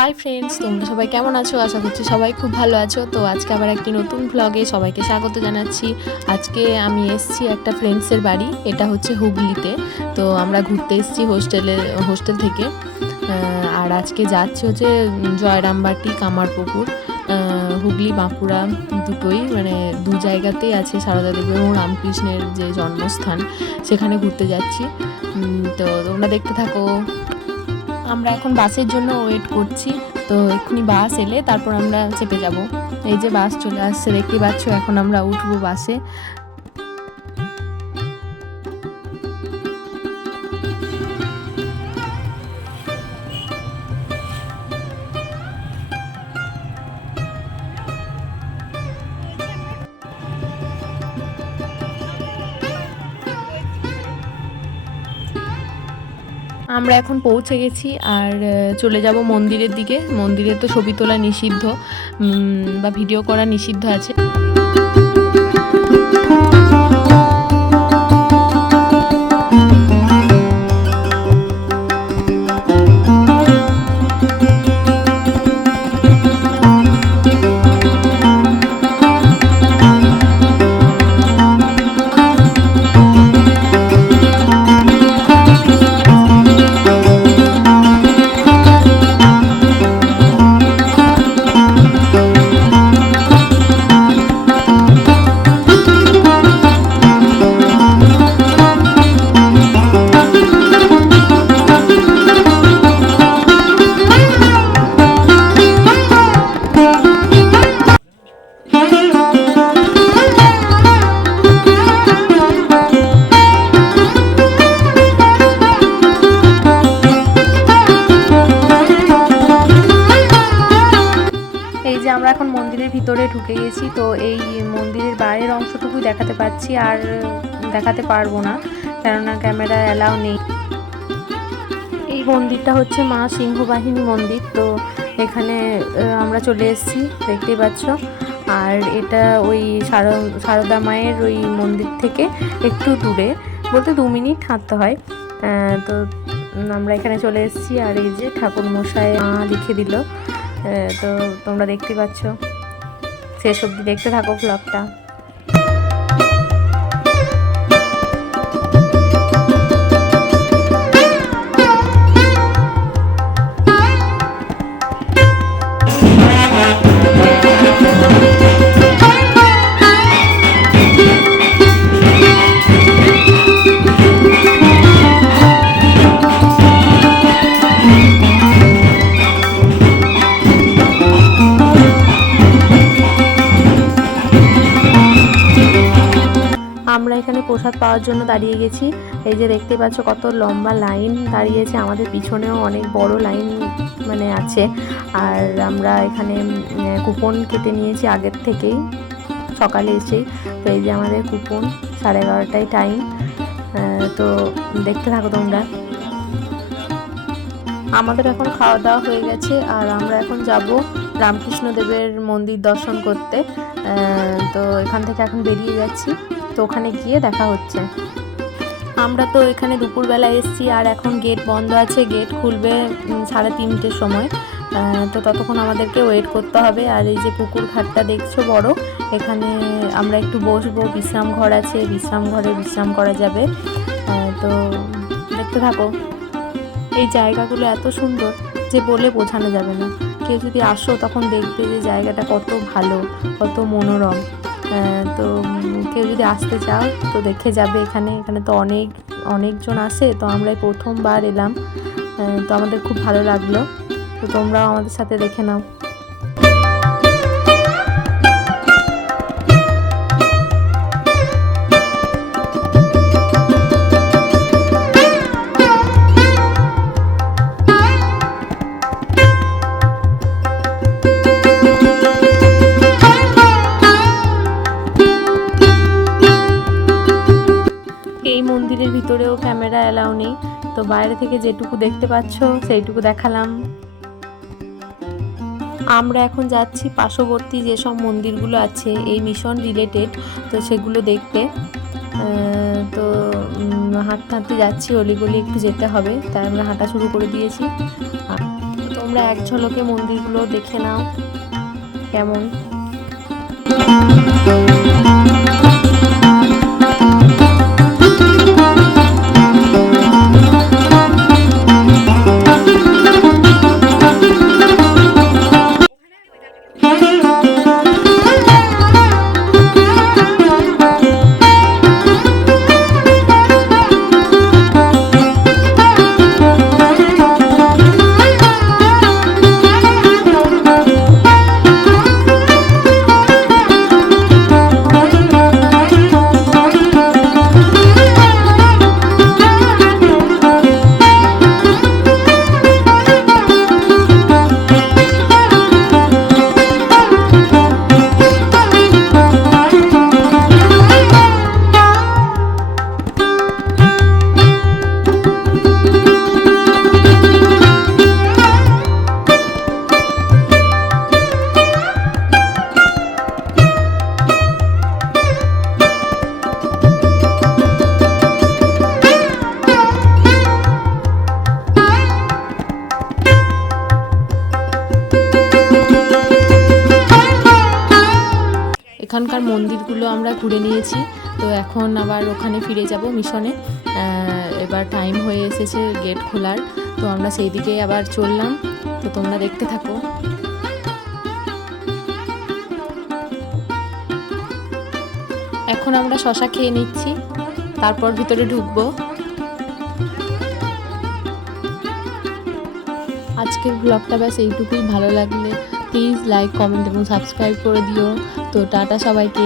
Hi friends, তোমরা সবাই কেমন আছো? আশা করছি সবাই খুব ভালো আছো। তো আজকে আবার একটি নতুন ভ্লগে সবাইকে স্বাগত জানাচ্ছি। আজকে আমি এসেছি একটা ফ্রেন্ডসের বাড়ি, এটা হচ্ছে হুগলিতে। তো আমরা ঘুরতে এসেছি হোস্টেল থেকে। আর আজকে যাচ্ছি হচ্ছে জয়রামবাটি, কামারপুকুর, হুগলি বাঁকুড়া দুটোই, মানে দু জায়গাতেই আছে সারদা দেবী এবং রামকৃষ্ণের যে জন্মস্থান, সেখানে ঘুরতে যাচ্ছি। তো তোমরা দেখতে থাকো। আমরা এখন বাসের জন্য ওয়েট করছি। তো এক্ষুনি বাস এলে তারপর আমরা চেপে যাব। এই যে বাস চলে আসছে, দেখতেই পাচ্ছ। এখন আমরা উঠবো বাসে। আমরা এখন পৌঁছে গেছি আর চলে যাব মন্দিরের দিকে। মন্দিরে তো ছবি তোলা নিষিদ্ধ বা ভিডিও করা নিষিদ্ধ আছে। এই যে আমরা এখন মন্দিরের ভিতরে ঢুকে গেছি। তো এই মন্দিরের বাইরের অংশটুকুই দেখাতে পাচ্ছি, আর দেখাতে পারবো না, কেননা ক্যামেরা অ্যালাউ নেই। এই মন্দিরটা হচ্ছে মা সিংহবাহিনী মন্দির। তো এখানে আমরা চলে এসেছি, দেখতেই পাচ্ছ। আর এটা ওই সারদা মায়ের ওই মন্দির থেকে একটু দূরে, বলতে 2 মিনিট হাঁটতে হয়। তো আমরা এখানে চলে এসেছি। আর এই যে ঠাকুর মশাই মা লিখে দিল। তো তোমরা দেখতে পাচ্ছ, শেষ অবধি দেখতে থাকো ব্লগটা। আমরা এখানে প্রসাদ পাওয়ার জন্য দাঁড়িয়ে গেছি। এই যে দেখতে পাচ্ছ কত লম্বা লাইন দাঁড়িয়েছে, আমাদের পিছনেও অনেক বড় লাইন মানে আছে। আর আমরা এখানে কুপন কেটে নিয়েছি আগের থেকেই, সকালে এসেই। তো এই যে আমাদের কুপন, 11:30টায় টাইম। তো দেখতে থাকো তোমরা। আমাদের এখন খাওয়া দাওয়া হয়ে গেছে আর আমরা এখন যাব রামকৃষ্ণদেবের মন্দির দর্শন করতে। তো এখান থেকে এখন বেরিয়ে যাচ্ছি। তো ওখানে গিয়ে দেখা হচ্ছে। আমরা তো এখানে দুপুরবেলা এসেছি আর এখন গেট বন্ধ আছে, গেট খুলবে 3:30-টের সময়। তো ততক্ষণ আমাদেরকে ওয়েট করতে হবে। আর এই যে পুকুর ঘাটটা দেখছো বড়, এখানে আমরা একটু বসবো, বিশ্রাম ঘর আছে, বিশ্রাম ঘরে বিশ্রাম করা যাবে। তো দেখতে থাকো। এই জায়গাগুলো এত সুন্দর যে বলে বোঝানো যাবে না। কেউ যদি আসো তখন দেখবে যে জায়গাটা কত ভালো, কত মনোরম। তো কেউ যদি আসতে চাও তো দেখে যাবে। এখানে তো অনেকজন আসে। তো আমরা প্রথমবার এলাম, তো আমাদের খুব ভালো লাগলো। তো তোমরাও আমাদের সাথে দেখে নাও। এই মন্দিরের ভিতরেও ক্যামেরা অ্যালাউ নেই। তো বাইরে থেকে যেটুকু দেখতে পাচ্ছ সেইটুকু দেখালাম। আমরা এখন যাচ্ছি পার্শ্ববর্তী যেসব মন্দিরগুলো আছে এই মিশন রিলেটেড, তো সেগুলো দেখতে। তো হাঁটতে হাঁটতে যাচ্ছি, অলিগলি একটু যেতে হবে, তাই আমরা হাঁটা শুরু করে দিয়েছি। তোমরা তোমরা এক ঝলকে মন্দিরগুলো দেখে নাও কেমন। এখানকার মন্দিরগুলো আমরা ঘুরে নিয়েছি, তো এখন আবার ওখানে ফিরে যাব মিশনে। এবার টাইম হয়ে এসেছে গেট খোলার, তো আমরা সেই দিকে আবার চললাম, তো তোমরা দেখতে থাকো। এখন আমরা শশা খেয়ে নিচ্ছি, তারপর ভিতরে ঢুকবো। আজকের ব্লগটা ব্যাস এইটুকুই। ভালো লাগলে প্লিজ লাইক, কমেন্ট এবং সাবস্ক্রাইব করে দিও। তো টাটা সবাইকে।